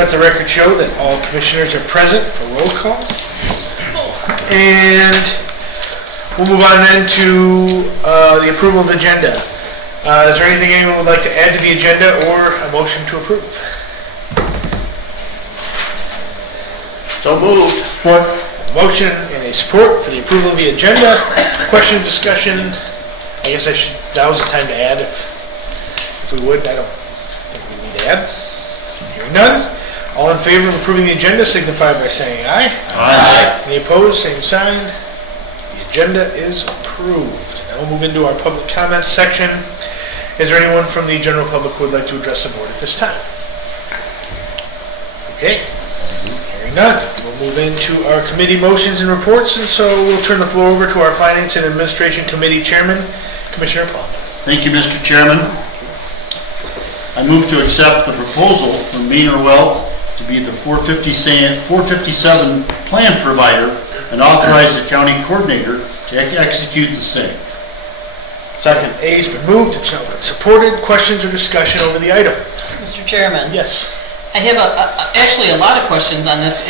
Let the record show that all commissioners are present for roll call. And we'll move on then to the approval of the agenda. Is there anything anyone would like to add to the agenda or a motion to approve? So moved. Support. Motion and a support for the approval of the agenda. Question, discussion. I guess that was the time to add if we would. I don't think we need to add. Hearing none. All in favor of approving the agenda signify by saying aye. Aye. Any opposed, same sign. The agenda is approved. Now we'll move into our public comment section. Is there anyone from the general public who would like to address the board at this time? Okay. Hearing none. We'll move into our committee motions and reports, and so we'll turn the floor over to our Finance and Administration Committee Chairman, Commissioner Plum. Thank you, Mr. Chairman. I move to accept the proposal from Mainer Wealth to be the 457 plan provider and authorize the county coordinator to execute the same. Second. A's been moved. It's now been supported. Questions or discussion over the item? Mr. Chairman. Yes. I have actually a lot of questions on this.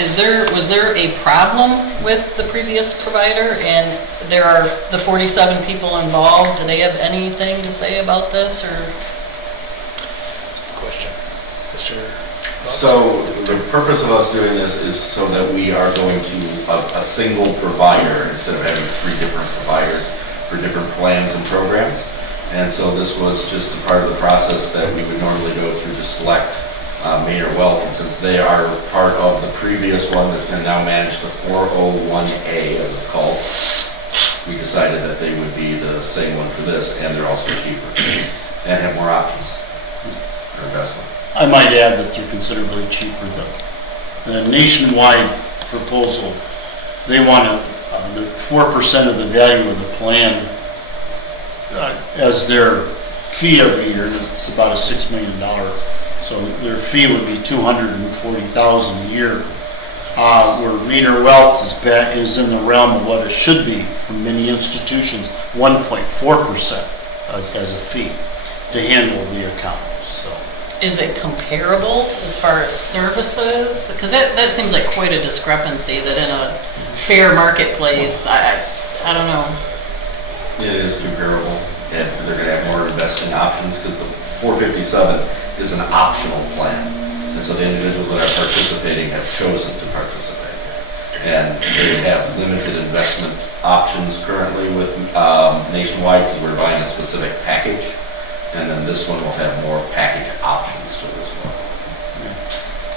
Was there a problem with the previous provider, and there are the 47 people involved? Do they have anything to say about this, or? Question. Mr. So the purpose of us doing this is so that we are going to a single provider instead of having 3 different providers for different plans and programs. And so this was just a part of the process that we would normally go through to select Mainer Wealth, and since they are part of the previous one that's going to now manage the 401A, as it's called, we decided that they would be the same one for this, and they're also cheaper and have more options for investment. I might add that they're considerably cheaper though. The nationwide proposal, they want the 4% of the value of the plan as their fee every year, and it's about a $6 million. So their fee would be $240,000 a year. Where Mainer Wealth is in the realm of what it should be from many institutions, 1.4% as a fee to handle the account. So, Is it comparable as far as services? Because that seems like quite a discrepancy that in a fair marketplace, I don't know. It is comparable, and they're going to have more investing options because the 457 is an optional plan. And so the individuals that are participating have chosen to participate. And they have limited investment options currently with Nationwide because we're buying a specific package. And then this one will have more package options to it as well.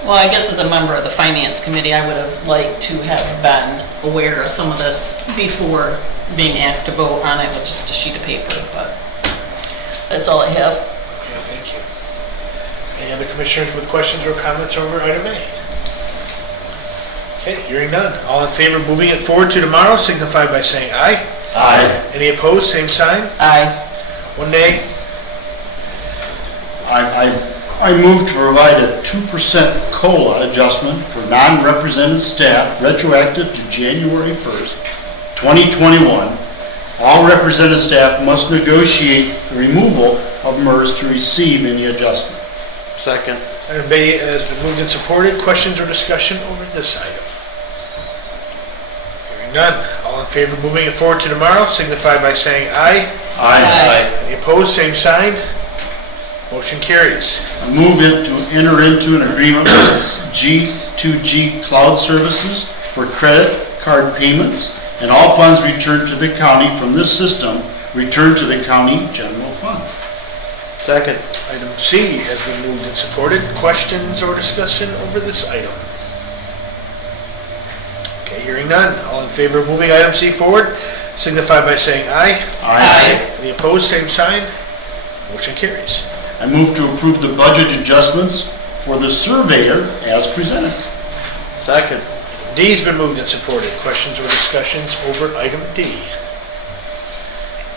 Well, I guess as a member of the Finance Committee, I would have liked to have been aware of some of this before being asked to vote on it with just a sheet of paper, but that's all I have. Okay, thank you. Any other commissioners with questions or comments over item A? Okay, hearing none. All in favor of moving it forward to tomorrow signify by saying aye. Aye. Any opposed, same sign. Aye. 1 nay. I move to provide a 2% COLA adjustment for non-represented staff retroactive to January 1st, 2021. All represented staff must negotiate the removal of MERS to receive any adjustment. Second. Item B has been moved and supported. Questions or discussion over this item? Hearing none. All in favor of moving it forward to tomorrow signify by saying aye. Aye. Any opposed, same sign. Motion carries. I move it to enter into an agreement with G2G Cloud Services for credit card payments, and all funds returned to the county from this system return to the county general fund. Second. Item C has been moved and supported. Questions or discussion over this item? Okay, hearing none. All in favor of moving item C forward signify by saying aye. Aye. Any opposed, same sign. Motion carries. I move to approve the budget adjustments for the surveyor as presented. Second. D's been moved and supported. Questions or discussions over item D?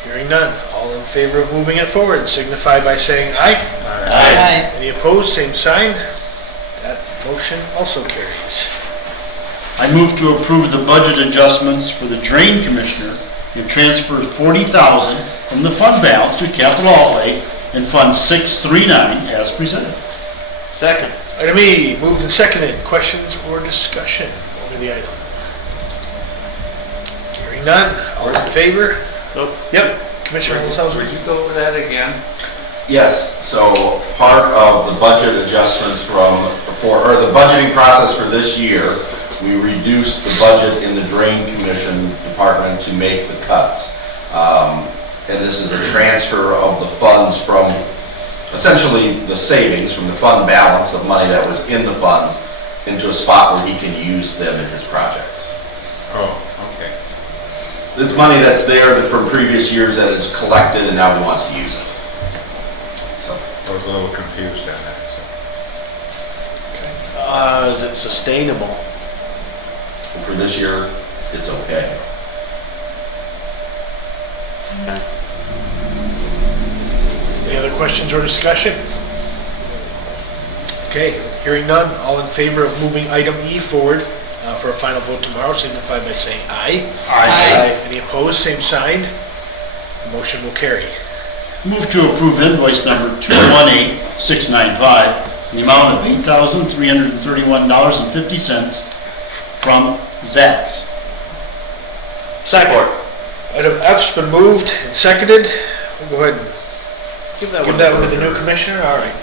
Hearing none. All in favor of moving it forward signify by saying aye. Aye. Any opposed, same sign. That motion also carries. I move to approve the budget adjustments for the drain commissioner and transfer $40,000 from the fund balance to capital outlay in Fund 639 as presented. Second. Item E, moved and seconded. Questions or discussion over the item? Hearing none. All in favor? Yep. Commissioner Olshauser? Would you go over that again? Yes, so part of the budget adjustments or the budgeting process for this year, we reduced the budget in the Drain Commission department to make the cuts. And this is a transfer of the funds from, essentially the savings from the fund balance of money that was in the funds into a spot where he can use them in his projects. Oh, okay. It's money that's there from previous years that is collected and now he wants to use it. So, I was a little confused on that, so. Is it sustainable? for this year, it's okay. Any other questions or discussion? Okay, hearing none, all in favor of moving item E forward for a final vote tomorrow, signify by saying aye. Aye. Any opposed, same sign. The motion will carry. Move to approve invoice number 218695 in the amount of $8,331.50 from Zax. Second. Item F's been moved and seconded. We'll go ahead and Give give that one to the new commissioner. All right,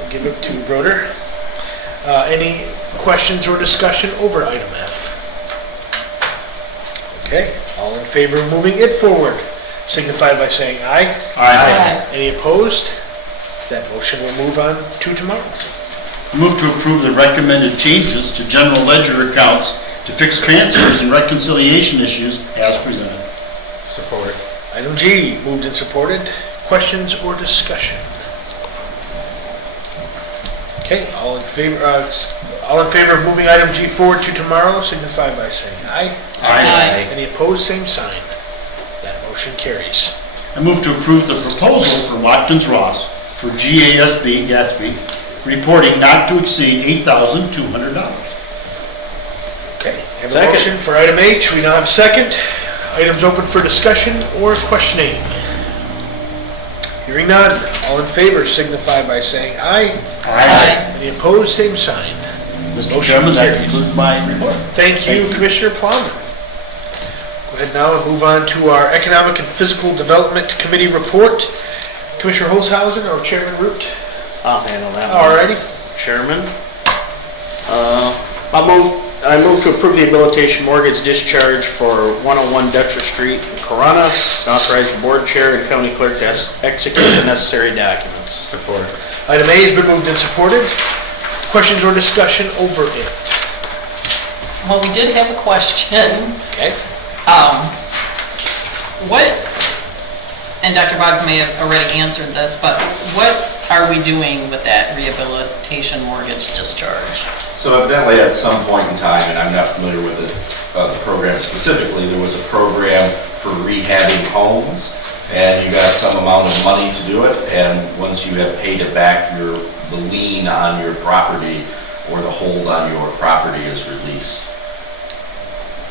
we'll give it to Broder. Any questions or discussion over item F? Okay, all in favor of moving it forward, signify by saying aye. Aye. Any opposed? That motion will move on to tomorrow. Move to approve the recommended changes to general ledger accounts to fix transfers and reconciliation issues as presented. Support. Item G, moved and supported. Questions or discussion? Okay, all in favor of moving item G forward to tomorrow, signify by saying aye. Aye. Any opposed, same sign. That motion carries. I move to approve the proposal for Watkins Ross for GASB, Gatsby, reporting not to exceed $8,200. Okay, have a Second. motion for item H. We now have a second. Items open for discussion or questioning. Hearing none, all in favor signify by saying aye. Aye. Any opposed, same sign. Mr. Motion Chairman, that carries. concludes my report. Thank you, Commissioner Plowman. Go ahead now and move on to our Economic and Physical Development Committee report. Commissioner Holzhausen or Chairman Root? I'll handle that one. Alrighty. Chairman. I move to approve the habilitation mortgage discharge for 101 Dutcher Street in Corona, and authorize the board chair and county clerk to execute the necessary documents. Support. Item A has been moved and supported. Questions or discussion over it? Well, we did have a question. Okay. What, and Dr. Boggs may have already answered this, but what are we doing with that rehabilitation mortgage discharge? So evidently at some point in time, and I'm not familiar with it, the program specifically, there was a program for rehabbing homes, and you got some amount of money to do it, and once you have paid it back, the lien on your property or the hold on your property is released.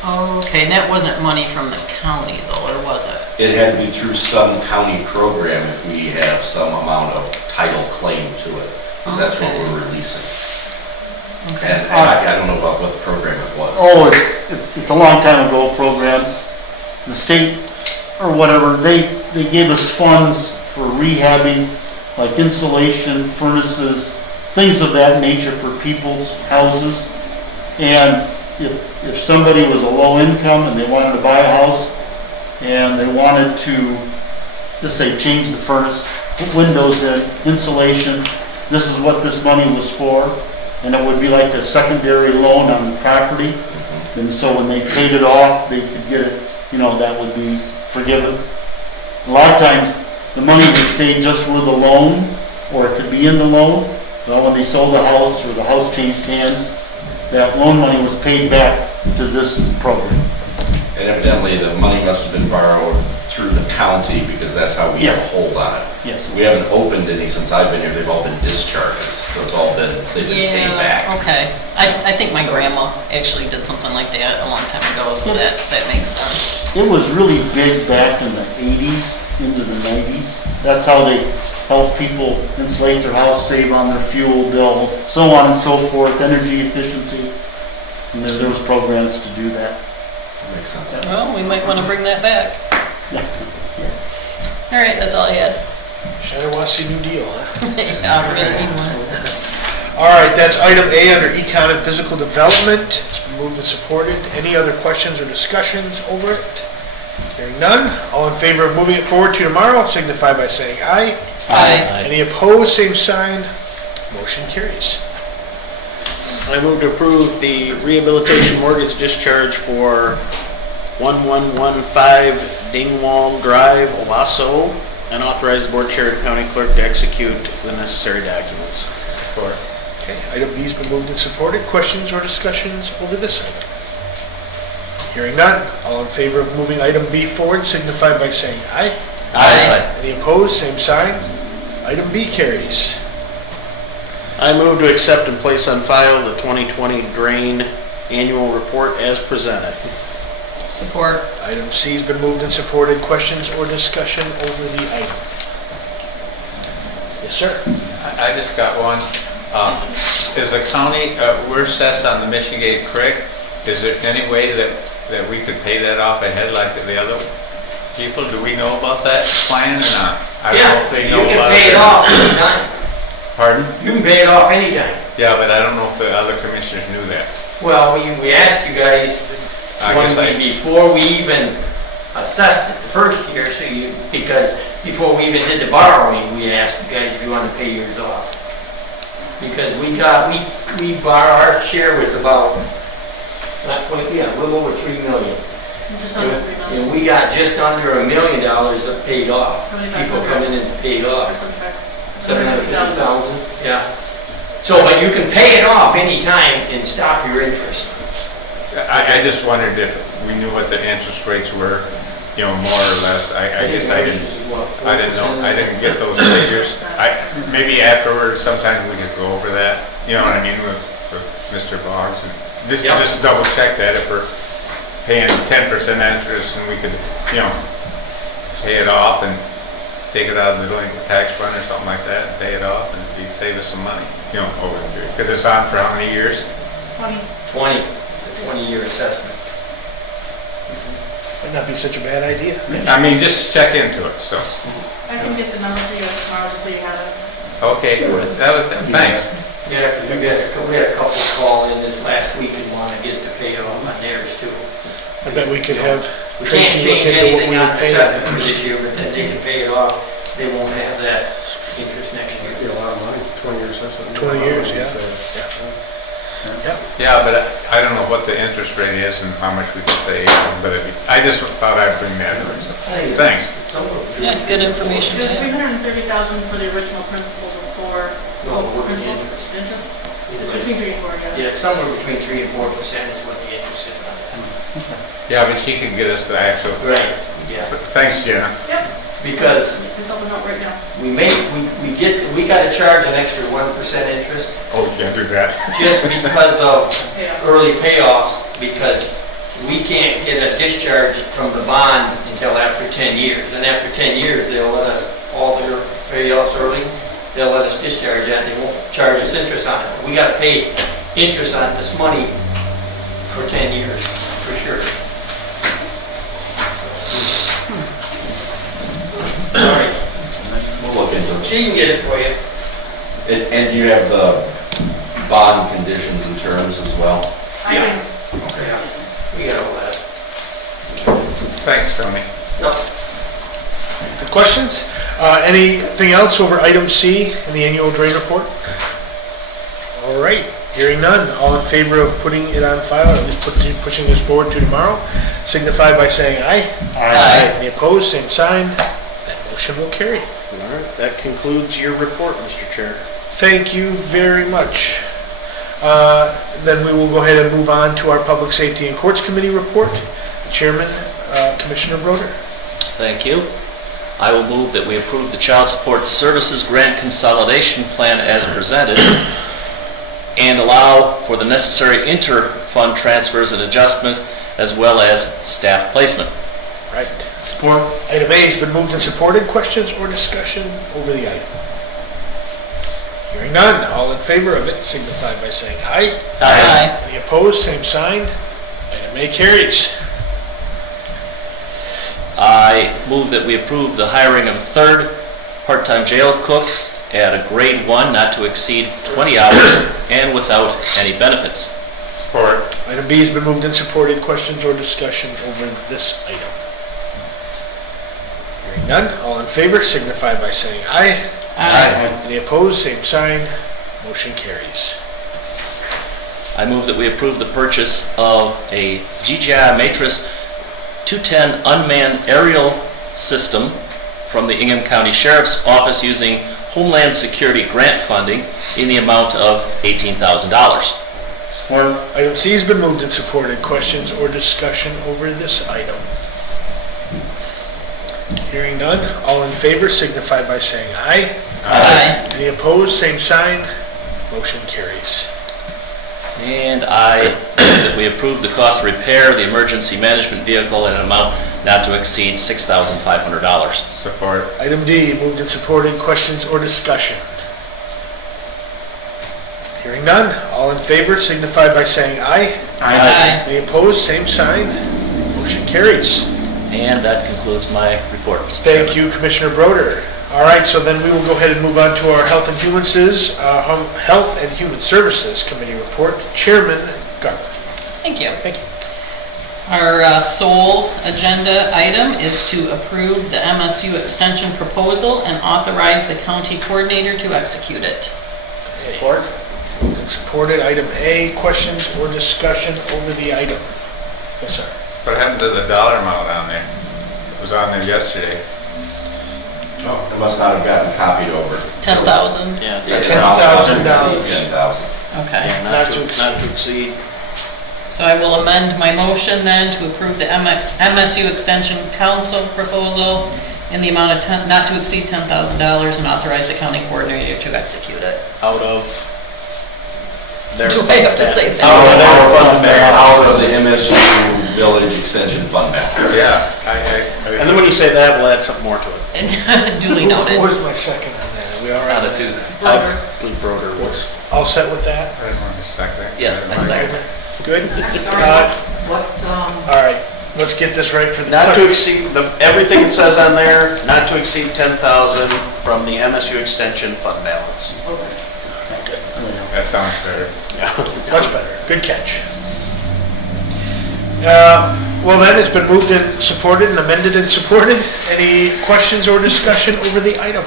Okay, and that wasn't money from the county though, or was it? It had to be through some county program if we have some amount of title claim to it, because that's what Okay. we're releasing. Okay. And I don't know about what the program it was. Oh, it's a long time ago program. The state, or whatever, they gave us funds for rehabbing, like insulation, furnaces, things of that nature for people's houses. And if somebody was a low income and they wanted to buy a house, and they wanted to, just say, change the furnace, put windows in, insulation, this is what this money was for. And it would be like a secondary loan on the property. And so when they paid it off, they could get it, that would be forgiven. A lot of times, the money would stay just with the loan, or it could be in the loan. Well, when they sold the house, or the house changed hands, that loan money was paid back to this program. And evidently, the money must have been borrowed through the county, because that's how we have a Yes. hold on it. Yes. We haven't opened any since I've been here, they've all been discharges, so they've been paid back. Okay. I think my grandma actually did something like that a long time ago, so that makes sense. It was really big back in the 80s into the 90s. That's how they help people insulate their house, save on their fuel bill, so on and so forth, energy efficiency. And there was programs to do that. Makes sense. Well, we might want to bring that back. All right, that's all I had. Shiawassee New Deal, huh? Yeah, we're gonna need one. All right, that's item A under Econ and Physical Development. It's been moved and supported. Any other questions or discussions over it? Hearing none, all in favor of moving it forward to tomorrow, signify by saying aye. Aye. Any opposed, same sign. Motion carries. I move to approve the rehabilitation mortgage discharge for 1115 Dingwall Drive, Owasso, and authorize the board chair and county clerk to execute the necessary documents. Support. Okay, item B's been moved and supported. Questions or discussions over this item? Hearing none, all in favor of moving item B forward, signify by saying aye. Aye. Any opposed, same sign. Item B carries. I move to accept and place on file the 2020 drain annual report as presented. Support. Item C's been moved and supported. Questions or discussion over the item? Yes, sir. I just got one. Is the county, we're assessed on the Michigan Creek. Is there any way that we could pay that off ahead like the other people? Do we know about that plan or not? I don't know if they know You about can pay it off anytime. Pardon? You can pay it off anytime. Yeah, but I don't know if the other commissioners knew that. Well, we asked you guys, before we even assessed it the first year, because before we even did the borrowing, we asked you guys if you wanted to pay yours off. Because our share was about, not quite, a little over 3 million. Just under 3 million. And we got just under $1 million that paid off. People coming in and paid off. 750,000, yeah. So, but you can pay it off anytime and stop your interest. I just wondered if we knew what the interest rates were, more or less. I guess I didn't know. I didn't get those figures. Maybe afterwards, sometimes we could go over that, you know what I mean, with Mr. Boggs. And just double check that if we're paying 10% interest and we could, pay it off and take it out of the delinquent tax fund or something like that and pay it off and it'd save us some money, over the period. Because it's on for how many years? 20-year assessment. Might not be such a bad idea. I mean, just check into it, so. I can get the number for you guys tomorrow, just so you have it. Okay, thanks. Yeah, 'cause we had a couple call in this last week and want to get to pay off on theirs too. I bet we could have We can't Tracy look change into what anything we on would the pay that assessment for interest. this year, but then they can pay it off. They won't have that interest next year. Be a lot of money, 20 years, that's what. 20 years, yeah. Yeah, but I don't know what the interest rate is and how much we can save, but I just thought I'd bring that up. So, thanks. Yeah, good information. It was 330,000 for the original principal before. No, what's the principal? interest? Interest? It's It's like- between 3 and 4, yeah. Yeah, somewhere between 3 and 4% is what the interest is on it. Yeah, but she can get us the actual. Right, yeah. Thanks, Jenna. Yep. Because It's helping out right now. we got to charge an extra 1% interest Oh, you can't do that. just because of Yeah. early payoffs, because we can't get a discharge from the bond until after 10 years. And after 10 years, they'll let us, all their payoffs early, they'll let us discharge that, they won't charge us interest on it. We gotta pay interest on this money for 10 years, for sure. All right, We'll look into it. she can get it for you. And you have the bond conditions and terms as well? I can, Yeah, we got all that. Thanks, Tony. No, Good questions? Anything else over item C in the annual drain report? All right, hearing none. All in favor of putting it on file, or at least pushing this forward to tomorrow, signify by saying aye. Aye. Any opposed, same sign. That motion will carry. All right, that concludes your report, Mr. Chair. Thank you very much. Then we will go ahead and move on to our Public Safety and Courts Committee report. Chairman, Commissioner Broder. Thank you. I will move that we approve the Child Support Services Grant Consolidation Plan as presented and allow for the necessary inter-fund transfers and adjustments as well as staff placement. Right. Support. Item A has been moved and supported. Questions or discussion over the item? Hearing none, all in favor of it signify by saying aye. Aye. Any opposed, same sign. Item A carries. I move that we approve the hiring of a third part-time jail cook at a grade 1 not to exceed 20 hours and without any benefits. Support. Item B has been moved and supported. Questions or discussion over this item? Hearing none, all in favor signify by saying aye. Aye. Any opposed, same sign. Motion carries. I move that we approve the purchase of a GGI Matrix 210 unmanned aerial system from the Ingham County Sheriff's Office using Homeland Security grant funding in the amount of $18,000. Support. Item C has been moved and supported. Questions or discussion over this item? Hearing none, all in favor signify by saying aye. Aye. Any opposed, same sign. Motion carries. And I move that we approve the cost to repair the emergency management vehicle in an amount not to exceed $6,500. Support. Item D, moved and supported. Questions or discussion? Hearing none, all in favor signify by saying aye. Aye. Any opposed, same sign. Motion carries. And that concludes my report, Mr. Thank Chairman. you, Commissioner Broder. All right, so then we will go ahead and move on to our Health and Human Services Committee report. Chairman Garber. Thank you. Our sole agenda item is to approve the MSU extension proposal and authorize the county coordinator to execute it. Support. Moved and supported. Item A, questions or discussion over the item? Yes, sir. What happened to the dollar amount on there? It was on there yesterday. Oh, it must not have gotten copied over. 10,000? Yeah. Yeah, $10,000. 10,000. Okay. Not to exceed. So I will amend my motion then to approve the MSU Extension Council proposal in the amount of not to exceed $10,000 and authorize the county coordinator to execute it. Out of their. Do I have to say that? Out of the MSU Village Extension Fund balance. Yeah. And then when you say that, we'll add something more to it. Duly noted. What was my second on that? Are we all right? Not a with that? Tuesday. Broder. I believe Broder was. All set with that? I want to second. Yes, I second. Good? What, All right, let's get this right for the Not to clerk. exceed, everything it says on there, not to exceed 10,000 from the MSU extension fund balance. That sounds better. Much better. Good catch. Well, then, it's been moved and supported and amended and supported. Any questions or discussion over the item?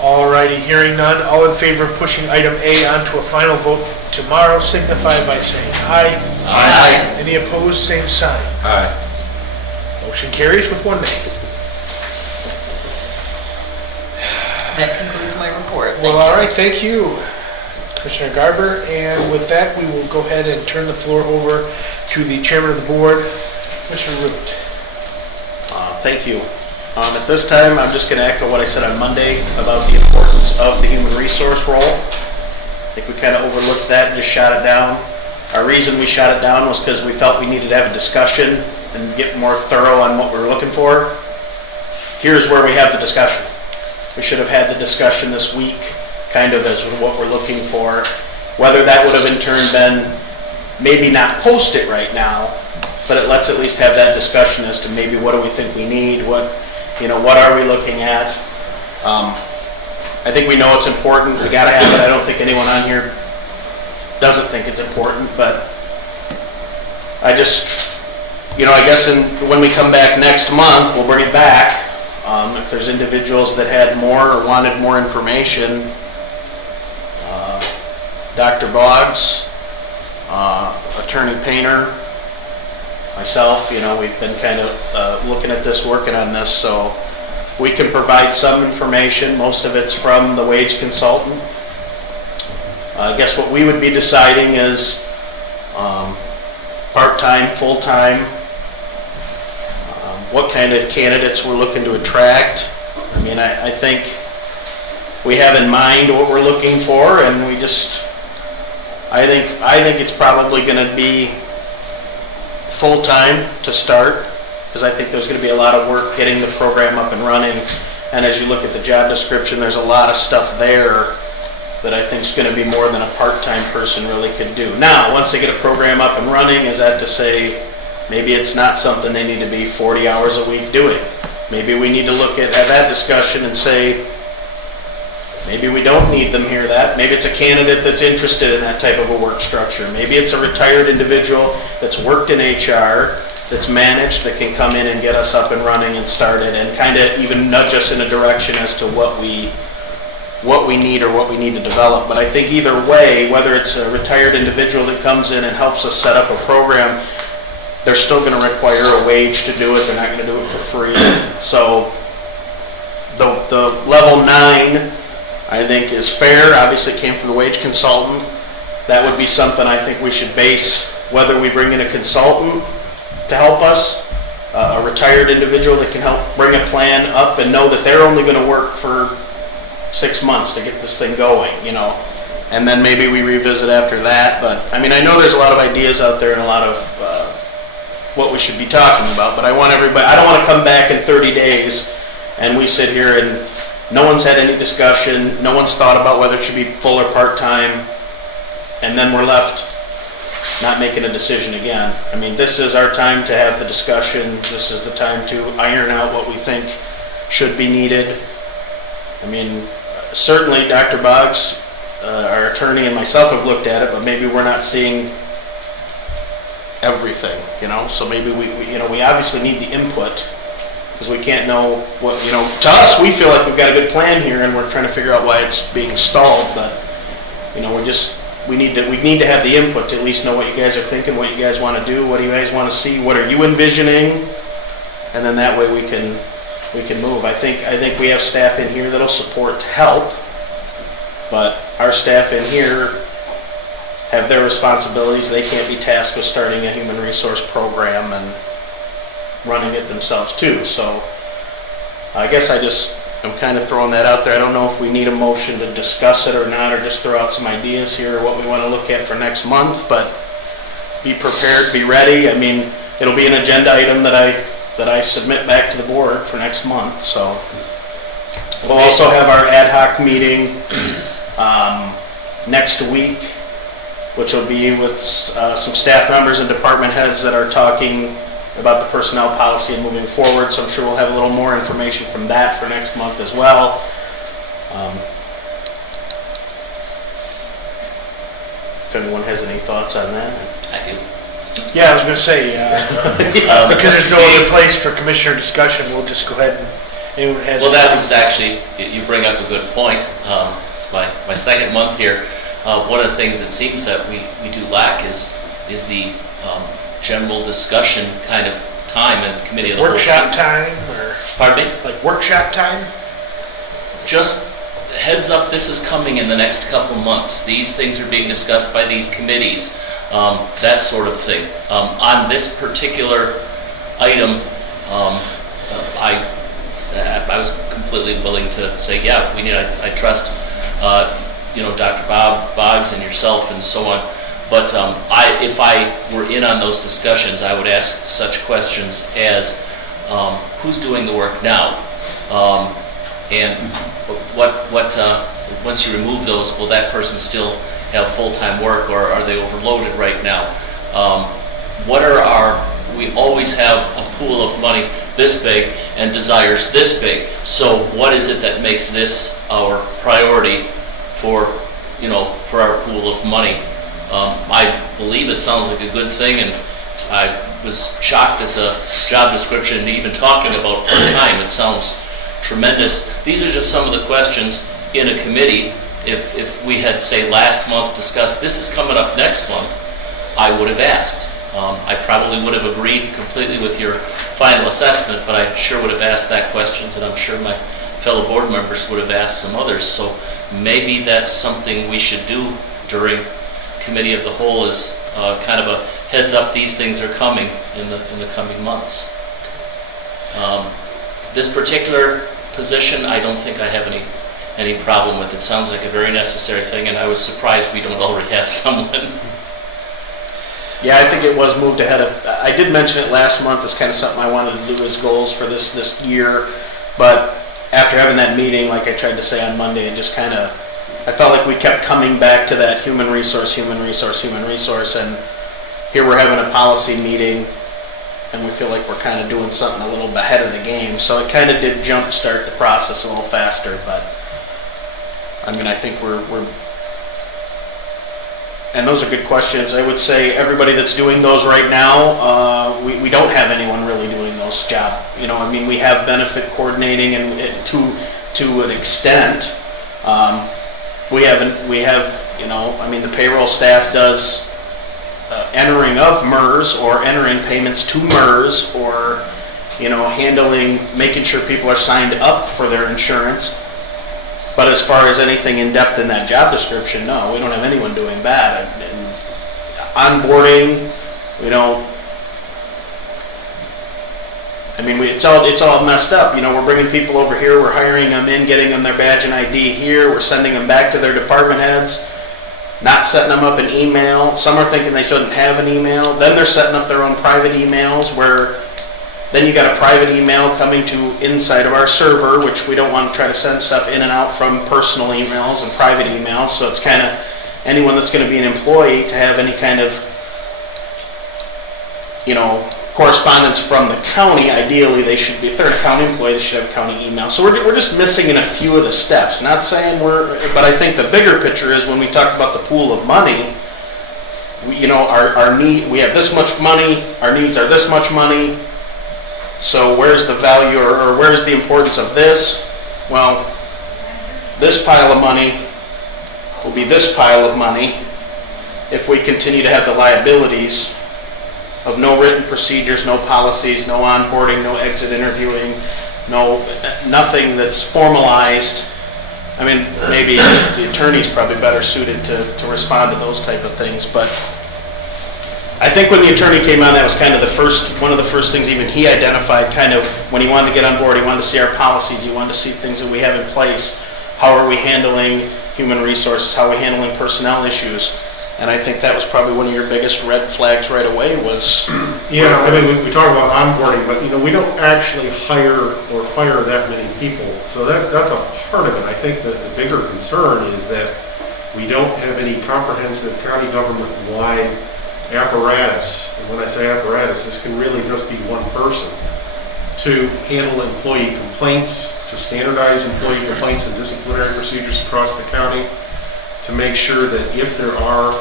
All righty, hearing none. All in favor of pushing item A onto a final vote tomorrow signify by saying aye. Aye. Any opposed, same sign. Aye. Motion carries with one nay. That concludes my report. Well, all right, thank you, Commissioner Garber. And with that, we will go ahead and turn the floor over to the chairman of the board, Commissioner Root. Thank you. At this time, I'm just going to echo what I said on Monday about the importance of the human resource role. I think we kind of overlooked that and just shot it down. Our reason we shot it down was because we felt we needed to have a discussion and get more thorough on what we're looking for. Here's where we have the discussion. We should have had the discussion this week, kind of as what we're looking for. Whether that would have in turn been, maybe not post it right now, but it lets at least have that discussion as to maybe what do we think we need, what are we looking at. I think we know it's important, we gotta have it. I don't think anyone on here doesn't think it's important, but I just, I guess when we come back next month, we'll bring it back. If there's individuals that had more or wanted more information, Dr. Boggs, Attorney Painter, myself, we've been kind of looking at this, working on this, so we can provide some information. Most of it's from the wage consultant. I guess what we would be deciding is part-time, full-time, what kind of candidates we're looking to attract. I mean, I think we have in mind what we're looking for, and we just, I think it's probably going to be full-time to start, because I think there's going to be a lot of work getting the program up and running. And as you look at the job description, there's a lot of stuff there that I think is going to be more than a part-time person really could do. Now, once they get a program up and running, is that to say maybe it's not something they need to be 40 hours a week doing? Maybe we need to look at that discussion and say, maybe we don't need them here that. Maybe it's a candidate that's interested in that type of a work structure. Maybe it's a retired individual that's worked in HR, that's managed, that can come in and get us up and running and started and kind of even nudge us in a direction as to what we need or what we need to develop. But I think either way, whether it's a retired individual that comes in and helps us set up a program, they're still going to require a wage to do it. They're not going to do it for free. So the level 9, I think, is fair. Obviously, it came from the wage consultant. That would be something I think we should base, whether we bring in a consultant to help us, a retired individual that can help bring a plan up and know that they're only going to work for 6 months to get this thing going, and then maybe we revisit after that. But I mean, I know there's a lot of ideas out there and a lot of what we should be talking about, but I don't want to come back in 30 days and we sit here and no one's had any discussion, no one's thought about whether it should be full or part-time, and then we're left not making a decision again. I mean, this is our time to have the discussion. This is the time to iron out what we think should be needed. I mean, certainly Dr. Boggs, our attorney, and myself have looked at it, but maybe we're not seeing everything, so maybe we obviously need the input, because we can't know what, to us, we feel like we've got a good plan here and we're trying to figure out why it's being stalled, but, we need to have the input to at least know what you guys are thinking, what you guys want to do, what do you guys want to see, what are you envisioning, and then that way we can move. I think we have staff in here that'll support to help, but our staff in here have their responsibilities. They can't be tasked with starting a human resource program and running it themselves too. So I guess I'm kind of throwing that out there. I don't know if we need a motion to discuss it or not, or just throw out some ideas here, what we want to look at for next month, but be prepared, be ready. I mean, it'll be an agenda item that I submit back to the board for next month. So we'll also have our ad hoc meeting next week, which will be with some staff members and department heads that are talking about the personnel policy and moving forward. So I'm sure we'll have a little more information from that for next month as well. If anyone has any thoughts on that. I do. Yeah, I was going to say, because there's no other place for commissioner discussion, we'll just go ahead and anyone has. Well, that was actually, you bring up a good point. It's my second month here. One of the things it seems that we do lack is the general discussion kind of time in the committee of the whole. Workshop time, or? Pardon me? Like workshop time? Just heads up, this is coming in the next couple months. These things are being discussed by these committees, that sort of thing. On this particular item, I was completely willing to say, yeah, I trust, Dr. Boggs and yourself and so on. But if I were in on those discussions, I would ask such questions as, who's doing the work now? And once you remove those, will that person still have full-time work, or are they overloaded right now? We always have a pool of money this big and desires this big. So what is it that makes this our priority for our pool of money? I believe it sounds like a good thing, and I was shocked at the job description and even talking about part-time. It sounds tremendous. These are just some of the questions in a committee. If we had, say, last month discussed, this is coming up next month, I would have asked. I probably would have agreed completely with your final assessment, but I sure would have asked that questions, and I'm sure my fellow board members would have asked some others. So maybe that's something we should do during committee of the whole, is kind of a heads up, these things are coming in the coming months. This particular position, I don't think I have any problem with. It sounds like a very necessary thing, and I was surprised we don't already have someone. Yeah, I think it was moved ahead of, I did mention it last month as kind of something I wanted to do as goals for this year, but after having that meeting, like I tried to say on Monday, it just kind of I felt like we kept coming back to that human resource, and here we're having a policy meeting, and we feel like we're kind of doing something a little ahead of the game. So it kind of did jumpstart the process a little faster, but I mean, I think we're and those are good questions. I would say everybody that's doing those right now, we don't have anyone really doing those job. You know, I mean, we have benefit coordinating and to an extent. We have, you know, I mean, the payroll staff does entering of MERS or entering payments to MERS or, you know, making sure people are signed up for their insurance. But as far as anything in depth in that job description, no, we don't have anyone doing that. And onboarding, we don't. I mean, it's all messed up. You know, we're bringing people over here, we're hiring them in, getting them their badge and ID here, we're sending them back to their department heads, not setting them up an email. Some are thinking they shouldn't have an email. Then they're setting up their own private emails where then you got a private email coming to inside of our server, which we don't want to try to send stuff in and out from personal emails and private emails. So it's kind of anyone that's going to be an employee to have any kind of, you know, correspondence from the county. Ideally, they should be, if they're a county employee, they should have a county email. So we're just missing in a few of the steps. Not saying but I think the bigger picture is when we talk about the pool of money, you know, our need, we have this much money, our needs are this much money. So where's the value or where's the importance of this? Well, this pile of money will be this pile of money if we continue to have the liabilities of no written procedures, no policies, no onboarding, no exit interviewing, nothing that's formalized. I mean, maybe the attorney's probably better suited to respond to those type of things, but I think when the attorney came on, that was kind of one of the first things even he identified, kind of when he wanted to get on board, he wanted to see our policies, he wanted to see things that we have in place. How are we handling human resources? How are we handling personnel issues? And I think that was probably one of your biggest red flags right away was... Yeah, I mean, we talk about onboarding, but, you know, we don't actually hire or fire that many people. So that's a part of it. I think that the bigger concern is that we don't have any comprehensive county government-wide apparatus. And when I say apparatus, this can really just be one person to handle employee complaints, to standardize employee complaints and disciplinary procedures across the county, to make sure that if there are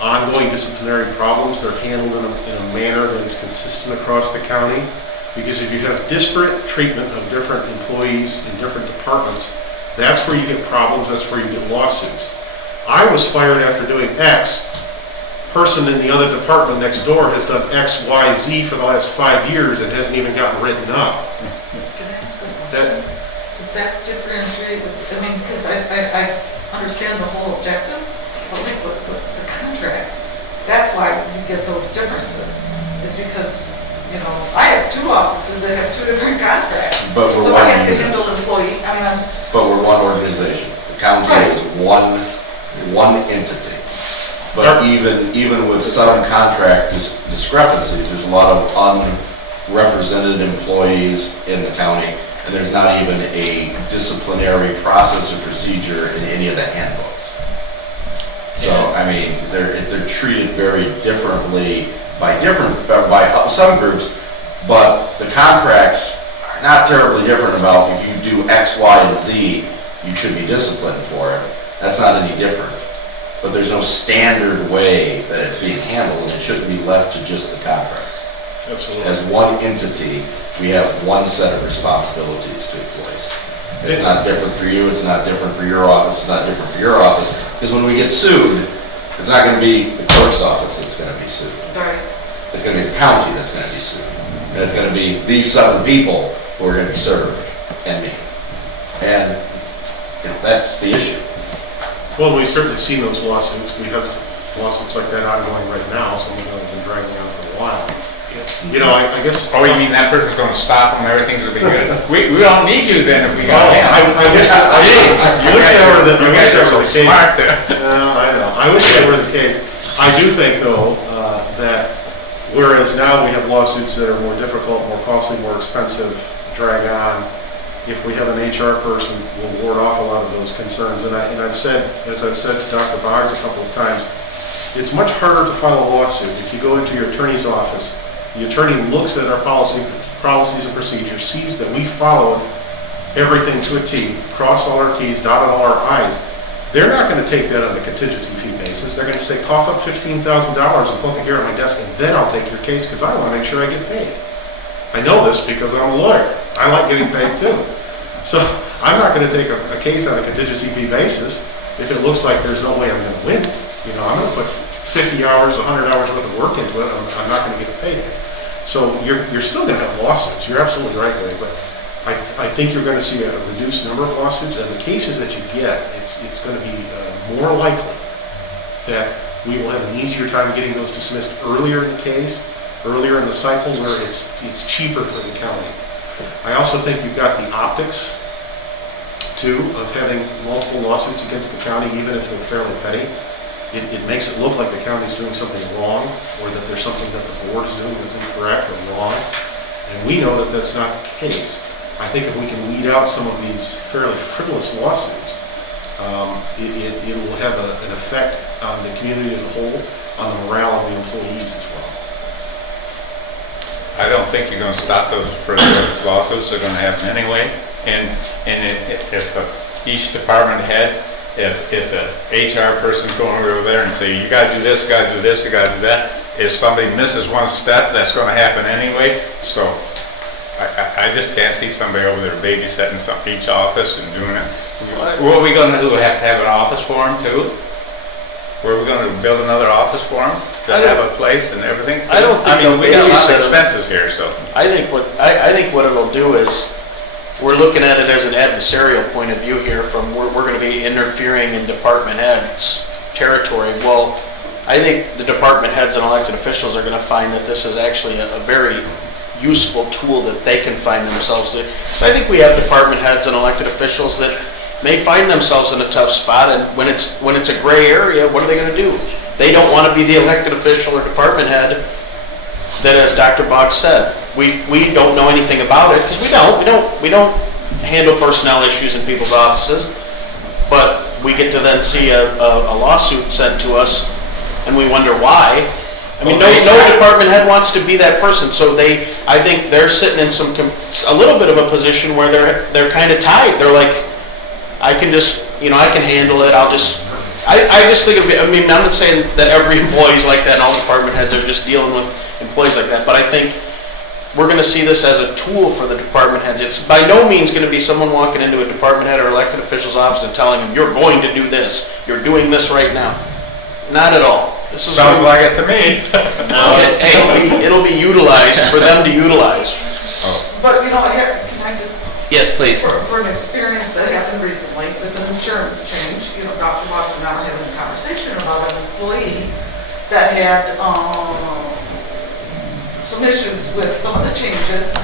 ongoing disciplinary problems, they're handled in a manner that is consistent across the county. Because if you have disparate treatment of different employees in different departments, that's where you get problems, that's where you get lawsuits. I was fired after doing X. Person in the other department next door has done X, Y, Z for the last 5 years and hasn't even gotten written up. Can I ask a question? Does that differentiate with, I mean, because I understand the whole objective, but like with the contracts, that's why you get those differences, is because, you know, I have 2 offices that have 2 different contracts. But we're so one I have to unit. handle employee, I mean, But we're one organization. The county Right. is one entity. But even with some contract discrepancies, there's a lot of unrepresented employees in the county, and there's not even a disciplinary process or procedure in any of the handbooks. So, I mean, they're treated very differently by some groups, but the contracts are not terribly different about if you do X, Y, and Z, you should be disciplined for it. That's not any different. But there's no standard way that it's being handled, and it shouldn't be left to just the contracts. Absolutely. As one entity, we have one set of responsibilities to place. It's not different for you, it's not different for your office, it's not different for your office, because when we get sued, it's not going to be the clerk's office that's going to be sued. right. It's going to be the county that's going to be sued. And it's going to be these 7 people who are going to be served, and me. And, you know, that's the issue. Well, we've certainly seen those lawsuits. We have lawsuits like that ongoing right now. Some of them have been dragging on for a while. You know, I guess... Oh, you mean that person's gonna stop them, everything's gonna be good? We don't need you then if we got him. I wish that were the case. Smart there. I know. I wish that were the case. I do think, though, that whereas now we have lawsuits that are more difficult, more costly, more expensive, drag on, if we have an HR person, we'll ward off a lot of those concerns. And I've said, as I've said to Dr. Boggs a couple of times, it's much harder to file a lawsuit. If you go into your attorney's office, the attorney looks at our policies and procedures, sees that we followed everything to a T, crossed all our Ts, dotted all our Is. They're not going to take that on a contingency fee basis. They're going to say, cough up $15,000 and put it here at my desk, and then I'll take your case because I want to make sure I get paid. I know this because I'm a lawyer. I like getting paid too. So I'm not going to take a case on a contingency fee basis if it looks like there's no way I'm going to win. You know, I'm going to put 50 hours, 100 hours worth of work into it. I'm not going to get paid. So you're still going to have lawsuits. You're absolutely right, Greg. But I think you're going to see a reduced number of lawsuits, and the cases that you get, it's going to be more likely that we will have an easier time getting those dismissed earlier in the case, earlier in the cycle, where it's cheaper for the county. I also think you've got the optics, too, of having multiple lawsuits against the county, even if they're fairly petty. It makes it look like the county's doing something wrong, or that there's something that the board is doing that's incorrect or wrong. And we know that that's not the case. I think if we can weed out some of these fairly frivolous lawsuits, it will have an effect on the community as a whole, on the morale of the employees as well. I don't think you're going to stop those frivolous lawsuits. They're going to happen anyway. And if each department head, if the HR person's going over there and say, you got to do this, you got to do this, you got to do that, if somebody misses one step, that's going to happen anyway. So I just can't see somebody over there babysitting each office and doing it. What are we going to do? Have to have an office for them too? Were we going to build another office for them to have a place and everything? I don't think I mean, we got a lot of they'll expenses here, so. I think what it'll do is, we're looking at it as an adversarial point of view here from we're going to be interfering in department heads' territory. Well, I think the department heads and elected officials are going to find that this is actually a very useful tool that they can find themselves in. So I think we have department heads and elected officials that may find themselves in a tough spot, and when it's a gray area, what are they going to do? They don't want to be the elected official or department head that, as Dr. Boggs said, we don't know anything about it, because we don't handle personnel issues in people's offices, but we get to then see a lawsuit sent to us, and we wonder why. I mean, no department head wants to be that person, so I think they're sitting in a little bit of a position where they're kind of tied. They're like, I can just, I can handle it. I just think it'd be, I mean, I'm not saying that every employee's like that and all department heads are just dealing with employees like that, but I think we're going to see this as a tool for the department heads. It's by no means going to be someone walking into a department head or elected official's office and telling them, you're going to do this. You're doing this right now. Not at all. This is Sounds like it to me. No, it'll be utilized for them to utilize. But, can I just, Yes, please. for an experience that happened recently with an insurance change, Dr. Watson and I were having a conversation about an employee that had some issues with some of the changes,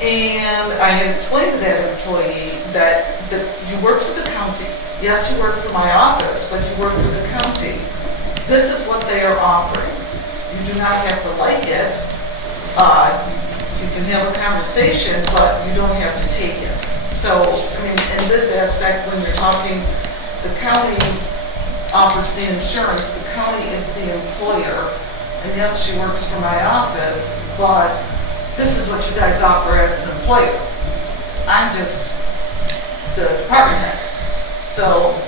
and I had explained to that employee that you work for the county. Yes, you work for my office, but you work for the county. This is what they are offering. You do not have to like it. You can have a conversation, but you don't have to take it. So, I mean, in this aspect, when you're talking, the county offers the insurance, the county is the employer, and yes, she works for my office, but this is what you guys offer as an employer. I'm just the department head. So,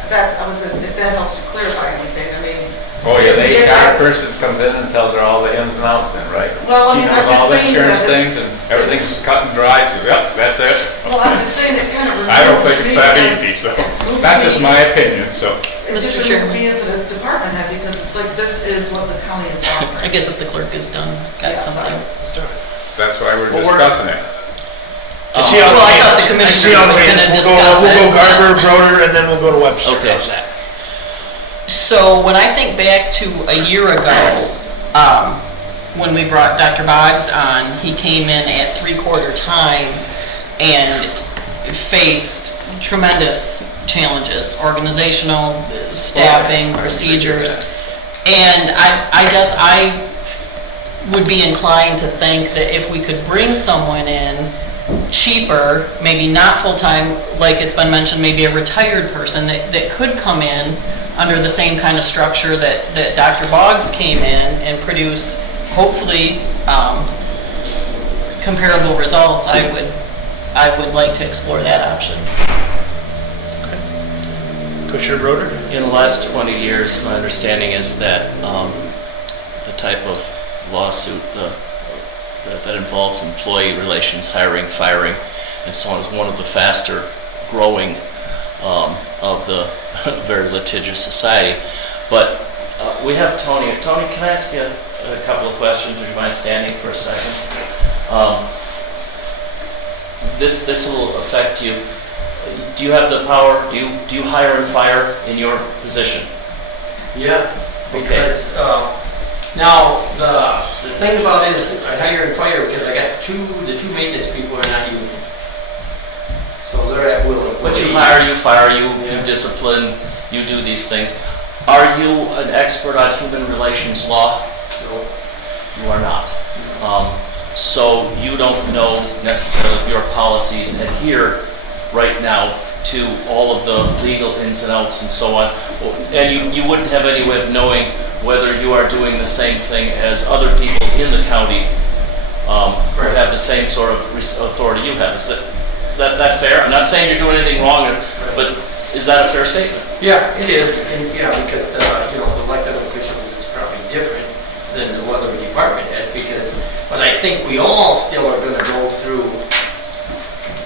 if that helps you clarify anything, I mean. Oh, yeah, the HR person comes in and tells her all the ins and outs then, right? Well, I mean, She I'm knows all just the saying insurance that things and everything's cut and dry, so, yep, that's it. Well, I'm just saying it kind of. I don't think removes it's that me easy, so, as- that's just my opinion, so. It Mr. doesn't Chairman. me as a department head, because it's like, this is what the county is offering. I guess if the clerk is done, got Yeah, something. That's why we're discussing it. Well, I thought the commissioners were going to discuss We'll go it. Garber, Broder, and then we'll go to Webster. Okay. How's that? So when I think back to a year ago, when we brought Dr. Boggs on, he came in at 3/4 time and faced tremendous challenges, organizational, staffing, procedures. And I guess I would be inclined to think that if we could bring someone in cheaper, maybe not full-time, like it's been mentioned, maybe a retired person that could come in under the same kind of structure that Dr. Boggs came in and produce, hopefully, comparable results. I would like to explore that option. Commissioner Broder? In the last 20 years, my understanding is that the type of lawsuit that involves employee relations, hiring, firing, and so on is one of the faster growing of the very litigious society. But we have Tony. Tony, can I ask you a couple of questions? Would you mind standing for a second? This will affect you. Do you have the power? Do you hire and fire in your position? Yeah, because now the thing about it is I hire and fire because I got the two maintenance people are not union, so they're at will. But you hire, you fire, you discipline, you do these things. Are you an expert on human relations law? No. You are not. So you don't know necessarily if your policies adhere right now to all of the legal ins and outs and so on. And you wouldn't have any way of knowing whether you are doing the same thing as other people in the county who have the same sort of authority you have. Is that fair? I'm not saying you're doing anything wrong, but is that a fair statement? Yeah, it is, and because the elected officials is probably different than the other department head, but I think we all still are going to go through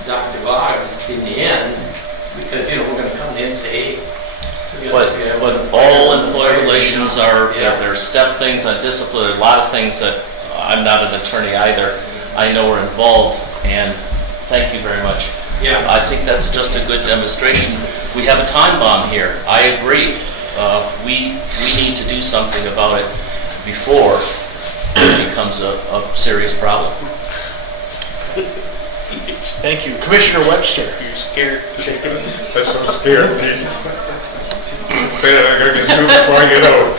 Dr. Boggs in the end, because we're going to come in and say, hey. But all employee relations are, there are step things on discipline, a lot of things that I'm not an attorney either, I know are involved, and thank you very much. Yeah. I think that's just a good demonstration. We have a time bomb here. I agree. We need to do something about it before it becomes a serious problem. Thank you. Commissioner Webster? You scared, shaking? That's what I'm scared of. Afraid I'm gonna get sued before I get out.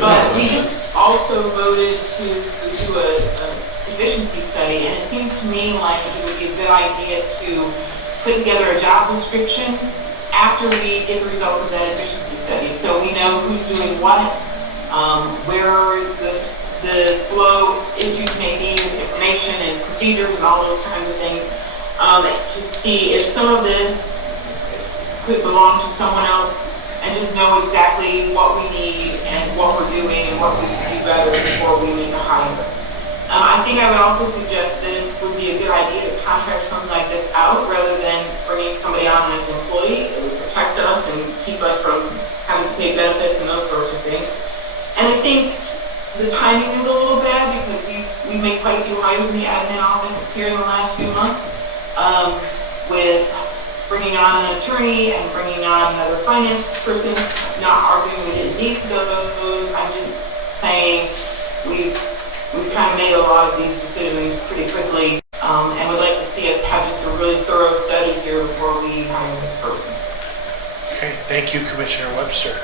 But we just also voted to do a efficiency study, and it seems to me like it would be a good idea to put together a job description after we get the results of that efficiency study, so we know who's doing what, where the flow issues may be with information and procedures and all those kinds of things, to see if some of this could belong to someone else, and just know exactly what we need and what we're doing and what we can do better before we make a hire. I think I would also suggest that it would be a good idea to contract something like this out rather than bringing somebody on as an employee. It would protect us and keep us from having to pay benefits and those sorts of things. And I think the timing is a little bad because we've made quite a few hires in the admin office here in the last few months, with bringing on an attorney and bringing on another finance person. Not arguing we didn't need those. I'm just saying we've kind of made a lot of these decisions pretty quickly, and would like to see us have just a really thorough study here before we hire this person. Okay, thank you, Commissioner Webster.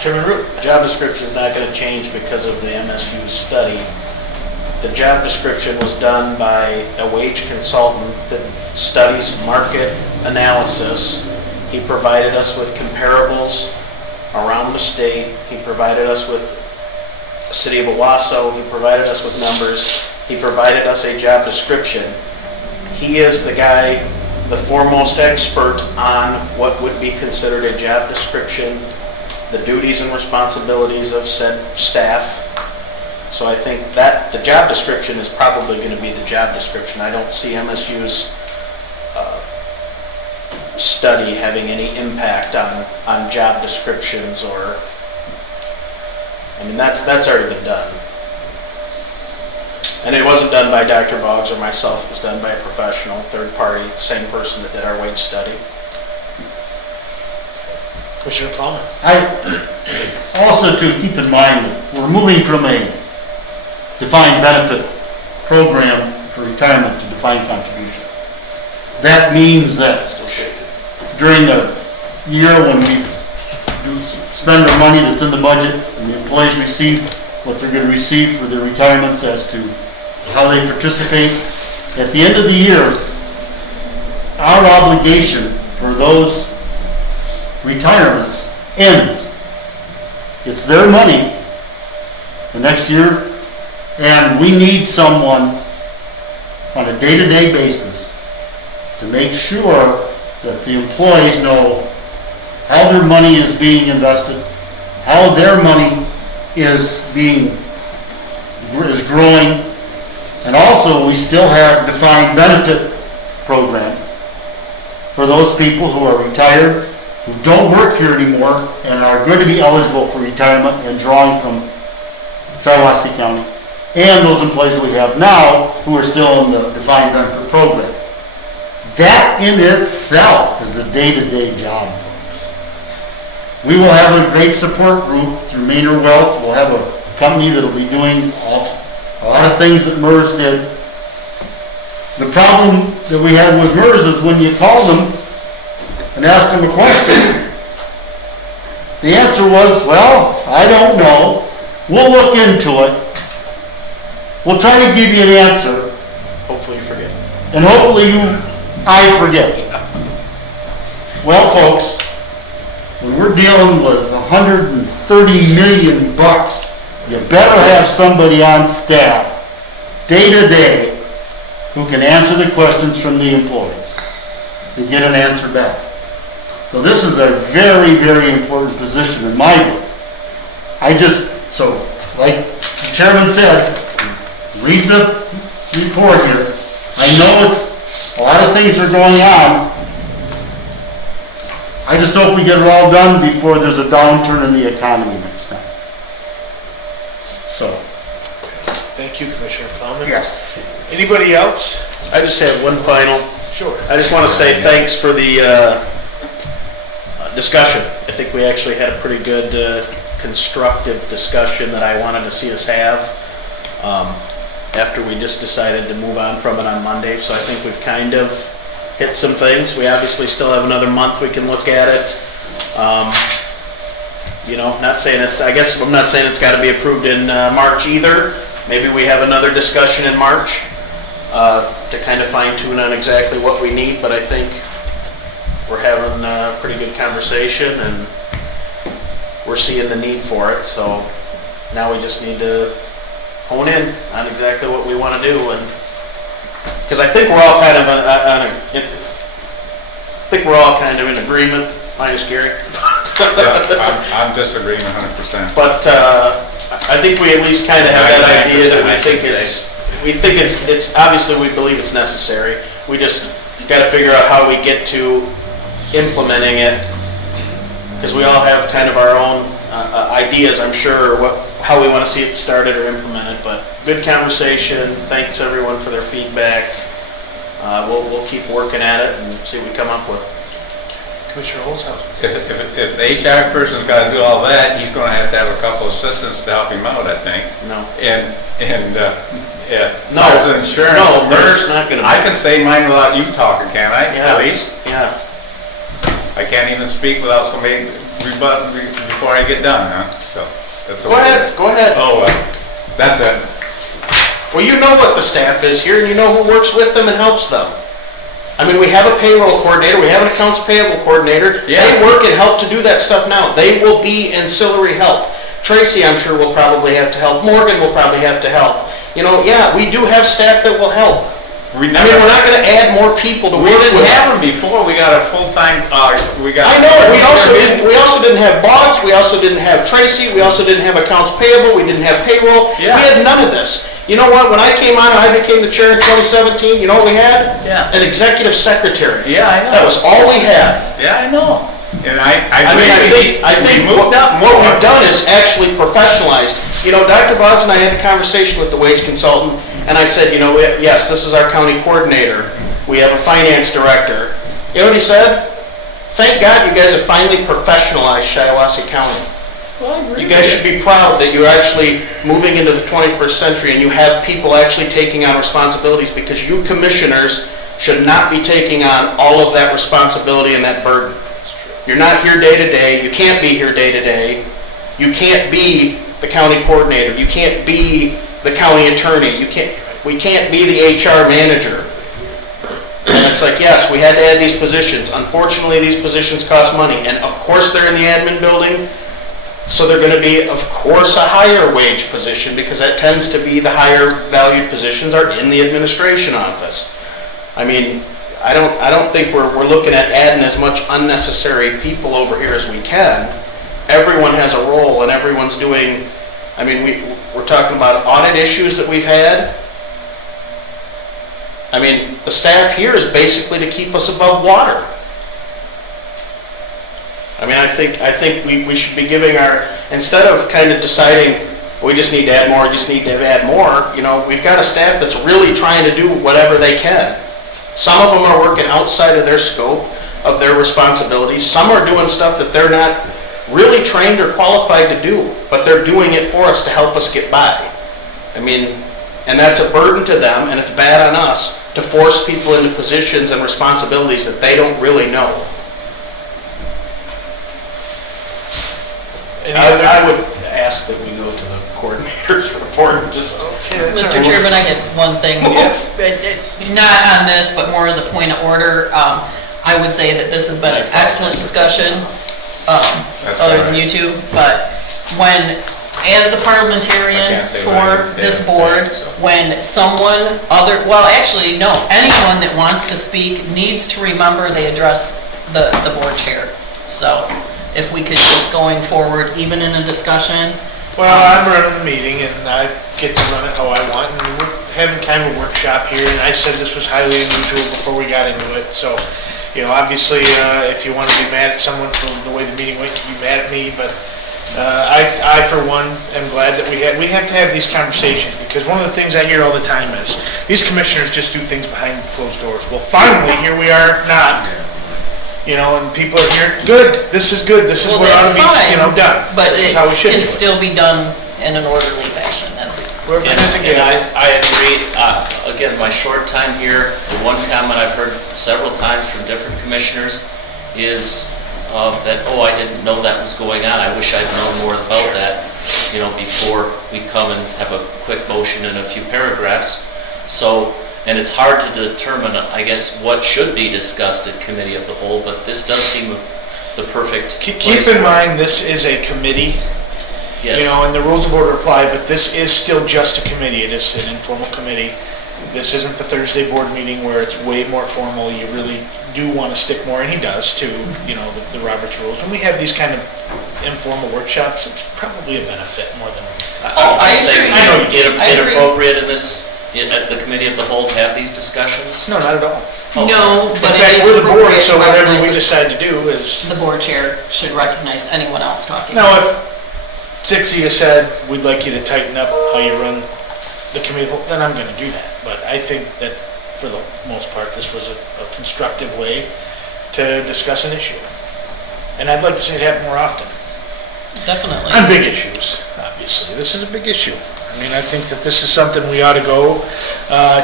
Chairman Root? Job description is not going to change because of the MSU study. The job description was done by a wage consultant that studies market analysis. He provided us with comparables around the state. He provided us with the city of Owasso. He provided us with numbers. He provided us a job description. He is the guy, the foremost expert on what would be considered a job description, the duties and responsibilities of said staff. So I think that the job description is probably going to be the job description. I don't see MSU's study having any impact on job descriptions, or, I mean, that's already been done. And it wasn't done by Dr. Boggs or myself, it was done by a professional, third party, same person that did our wage study. Commissioner Plowman? Also to keep in mind that we're moving from a defined benefit program for retirement to defined contribution. That means that during the year when we spend the money that's in the budget and the employees receive what they're going to receive for their retirements as to how they participate. At the end of the year, our obligation for those retirements ends. It's their money the next year, and we need someone on a day-to-day basis to make sure that the employees know how their money is being invested, how their money is growing, and also we still have defined benefit program for those people who are retired, who don't work here anymore, and are going to be eligible for retirement and drawing from Shiawassee County, and those employees we have now who are still in the defined benefit program. That in itself is a day-to-day job, folks. We will have a great support group through Maynard Wealth. We'll have a company that will be doing a lot of things that MERS did. The problem that we had with MERS is when you called them and asked them a question, the answer was, well, I don't know. We'll look into it. We'll try to give you an answer. Hopefully you forget. And hopefully I forget. Well, folks, when we're dealing with $130 million, you better have somebody on staff, day to day, who can answer the questions from the employees to get an answer back. So this is a very, very important position in my book. So like the chairman said, read the report here. I know a lot of things are going on. I just hope we get it all done before there's a downturn in the economy next time. So. Thank you, Commissioner Plowman. Yes. Anybody else? I just have one final. Sure. I just want to say thanks for the discussion. I think we actually had a pretty good, constructive discussion that I wanted to see us have after we just decided to move on from it on Monday. So I think we've kind of hit some things. We obviously still have another month we can look at it. Not saying I'm not saying it's got to be approved in March either. Maybe we have another discussion in March to kind of fine tune on exactly what we need, but I think we're having a pretty good conversation and we're seeing the need for it. So now we just need to hone in on exactly what we want to do, and because I think we're all kind of in agreement, minus Gary. I'm disagreeing 100%. But I think we at least kind of have that idea that we think it's obviously we believe it's necessary. We just got to figure out how we get to implementing it, because we all have kind of our own ideas, I'm sure, how we want to see it started or implemented. But good conversation. Thanks everyone for their feedback. We'll keep working at it and see what we come up with. Commissioner Olshausen. If the HR person's got to do all that, he's going to have a couple assistants to help him out, I think. No. And No. There's insurance. No, there's not going to be. I can say mine without you talking, can I? Yeah. At least? Yeah. I can't even speak without somebody rebutting before I get done, huh? So, that's Go ahead. Go ahead. Oh, well, that's it. Well, you know what the staff is here, and you know who works with them and helps them. I mean, we have a payroll coordinator, we have an accounts payable coordinator. Yeah. They work and help to do that stuff now. They will be ancillary help. Tracy, I'm sure, will probably have to help. Morgan will probably have to help. Yeah, we do have staff that will help. We're not going to add more people to We work didn't with. have them before. We got a full-time, I know, we also didn't have Boggs, we also didn't have Tracy, we also didn't have accounts payable, we didn't have payroll. Yeah. We had none of this. You know what, when I came on and I became the chair in 2017, you know what we had? Yeah. An executive secretary. Yeah, I know. That was all we had. Yeah, I know. And I think what we've done is actually professionalized. Dr. Boggs and I had a conversation with the wage consultant, and I said, yes, this is our county coordinator. We have a finance director. You know what he said? Thank God you guys have finally professionalized Shiawassee County. Well, I agree. You guys should be proud that you're actually moving into the 21st century and you have people actually taking on responsibilities, because you commissioners should not be taking on all of that responsibility and that burden. You're not here day to day. You can't be here day to day. You can't be the county coordinator. You can't be the county attorney. You can't. we can't be the HR manager. And it's like, yes, we had to add these positions. Unfortunately, these positions cost money. And of course, they're in the admin building, so they're gonna be, of course, a higher wage position, because that tends to be the higher valued positions are in the administration office. I mean, I don't think we're looking at adding as much unnecessary people over here as we can. Everyone has a role and everyone's doing, I mean, we're talking about audit issues that we've had. I mean, the staff here is basically to keep us above water. I mean, I think we should be giving instead of kind of deciding, we just need to add more, you know, we've got a staff that's really trying to do whatever they can. Some of them are working outside of their scope of their responsibilities. Some are doing stuff that they're not really trained or qualified to do, but they're doing it for us to help us get by. I mean, and that's a burden to them, and it's bad on us to force people into positions and responsibilities that they don't really know. I would ask that we go to the coordinator's report, just. Okay, that's all Mr. right. Chairman, I had one thing, not on this, but more as a point of order. I would say that this has been an excellent discussion, other than you two, but as the parliamentarian for this board, when someone anyone that wants to speak needs to remember they address the board chair. So if we could just going forward, even in a discussion. Well, I'm running the meeting and I get to run it how I want, and we're having kind of a workshop here, and I said this was highly unusual before we got into it, so, you know, obviously, if you want to be mad at someone for the way the meeting went, you can be mad at me, but I, for one, am glad that we have to have these conversations, because one of the things I hear all the time is, these commissioners just do things behind closed doors. Well, finally, here we are not, you know, and people are here, good, this is good, this is what ought to be, you know, done. But This is it how we should can do it. still be done in an orderly fashion. And I agree. Again, my short time here, the one comment I've heard several times from different commissioners is that, oh, I didn't know that was going on. I wish I'd known more about that, you know, before we come and have a quick motion and a few paragraphs. So, and it's hard to determine, I guess, what should be discussed at committee of the whole, but this does seem the perfect Keep place in for it. mind, this is a committee. Yes. You know, and the rules of order apply, but this is still just a committee. It is an informal committee. This isn't the Thursday board meeting where it's way more formal. You really do want to stick more, and he does, to, you know, the Roberts rules. When we have these kind of informal workshops, it's probably a benefit more than... I say I know you do. inappropriate in this, at the committee of the whole, to have these discussions? No, not at all. No, In but it fact, is we're the board, appropriate so to whatever recognize we that decide to do is... the board chair should recognize anyone else talking. Now, if 6 of you said, we'd like you to tighten up how you run the committee, then I'm going to do that. But I think that, for the most part, this was a constructive way to discuss an issue. And I'd like to see it happen more often. Definitely. On big issues, obviously. This is a big issue. I mean, I think that this is something we ought to go,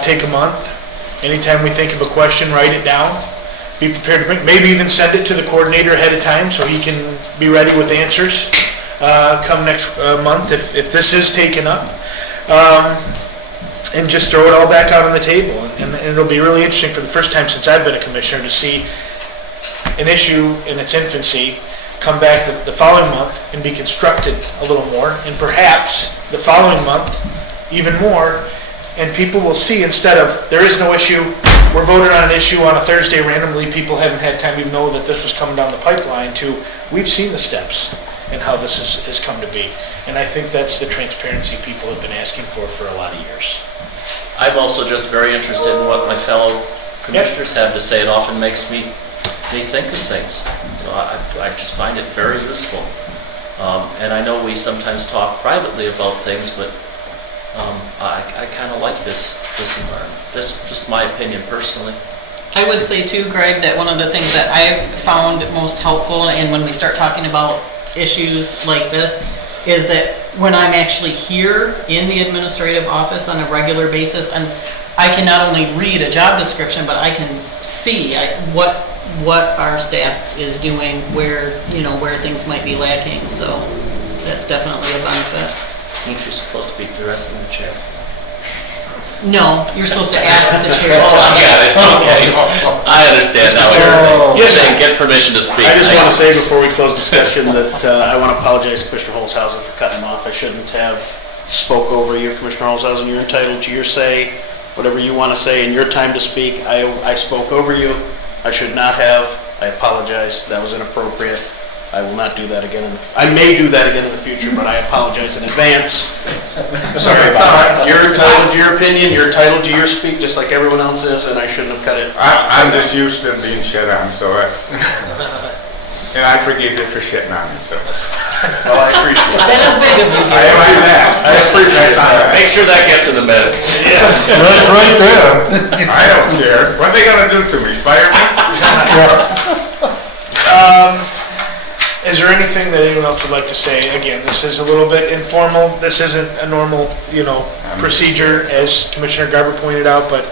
take a month. Anytime we think of a question, write it down. Be prepared to bring, maybe even send it to the coordinator ahead of time so he can be ready with answers come next month if this is taken up. And just throw it all back out on the table. And it'll be really interesting for the first time since I've been a commissioner to see an issue in its infancy come back the following month and be constructed a little more, and perhaps the following month even more, and people will see, instead of there is no issue, we're voting on an issue on a Thursday randomly, people haven't had time to know that this was coming down the pipeline, to we've seen the steps and how this has come to be. And I think that's the transparency people have been asking for a lot of years. I'm also just very interested in what my fellow commissioners have to say. It often makes me think of things. So I just find it very useful. And I know we sometimes talk privately about things, but I kind of like this environment. That's just my opinion personally. I would say too, Greg, that one of the things that I've found most helpful, and when we start talking about issues like this, is that when I'm actually here in the administrative office on a regular basis, and I can not only read a job description, but I can see what our staff is doing, where things might be lacking. So that's definitely a benefit. I think she's supposed to be the rest in the chair. No, you're supposed to ask the chair. Oh, I got it, okay. I understand now what you're saying. You're saying get permission to speak. I just want to say before we close discussion that I want to apologize to Commissioner Holzhausen for cutting him off. I shouldn't have spoke over you, Commissioner Holzhausen. You're entitled to your say, whatever you want to say in your time to speak. I spoke over you. I should not have. I apologize. That was inappropriate. I will not do that again. I may do that again in the future, but I apologize in advance. Sorry about that. You're entitled to your opinion. You're entitled to your speak, just like everyone else is, and I shouldn't have cut it. I'm just used to being shit on, so that's, and I forgive you for shitting on me, so. Oh, I appreciate it. That is big of you, I Gary. am that. I appreciate that. Make sure that gets in the minutes. That's right there. I don't care. What are they gonna do to me? Fire me? Is there anything that anyone else would like to say? Again, this is a little bit informal. This isn't a normal, procedure, as Commissioner Garber pointed out, but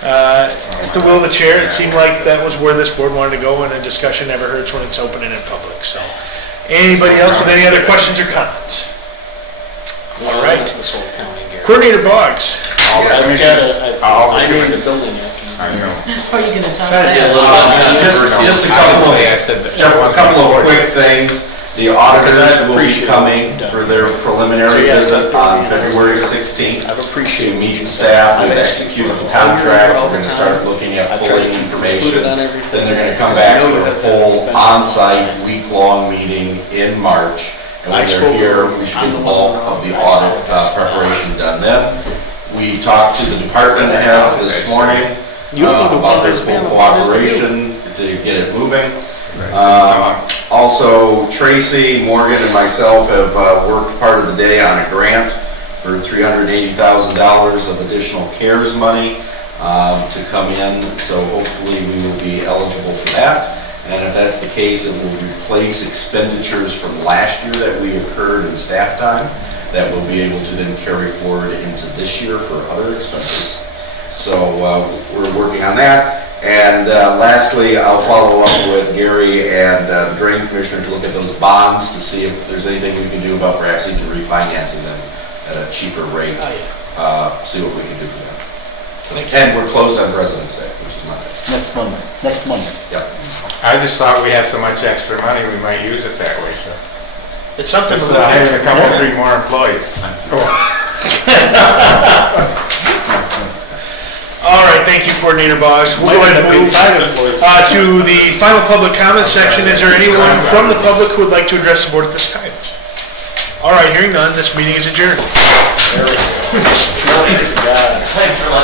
at the will of the chair, it seemed like that was where this board wanted to go, and a discussion never hurts when it's open and in public, so. Anybody else with any other questions or comments? All right. This whole county, Gary. Coordinator Boggs. I named the building after you. I know. Are you gonna talk Trying to get a about little less Just a couple of quick things. The auditors will be coming for their preliminary visit on February 16th. I've To appreciated meet the staff, we've executed the contract, we're gonna start looking at pulling information. Then they're gonna come back for a full on-site, week-long meeting in March. And when they're here, we should get the bulk of the audit preparation done then. We talked to the department heads this morning about their full cooperation to get it moving. Also, Tracy, Morgan, and myself have worked part of the day on a grant for $380,000 of additional CARES money to come in, so hopefully we will be eligible for that. And if that's the case, it will replace expenditures from last year that we incurred in staff time that we'll be able to then carry forward into this year for other expenses. So we're working on that. And lastly, I'll follow up with Gary and the Drain Commissioner to look at those bonds to see if there's anything we can do about perhaps even refinancing them at a cheaper rate. See what we can do for them. And we're closed on President's Day, which is Monday. Next Monday. Yep. I just thought we had so much extra money, we might use it that way, so. It's something to Just look having a couple, into. 3 more employees. All right, thank you, Coordinator Boggs. We'll go ahead and move to the final public comment section. Is there anyone from the public who would like to address the board at this time? All right, hearing none, this meeting is adjourned. There we go. Thanks for letting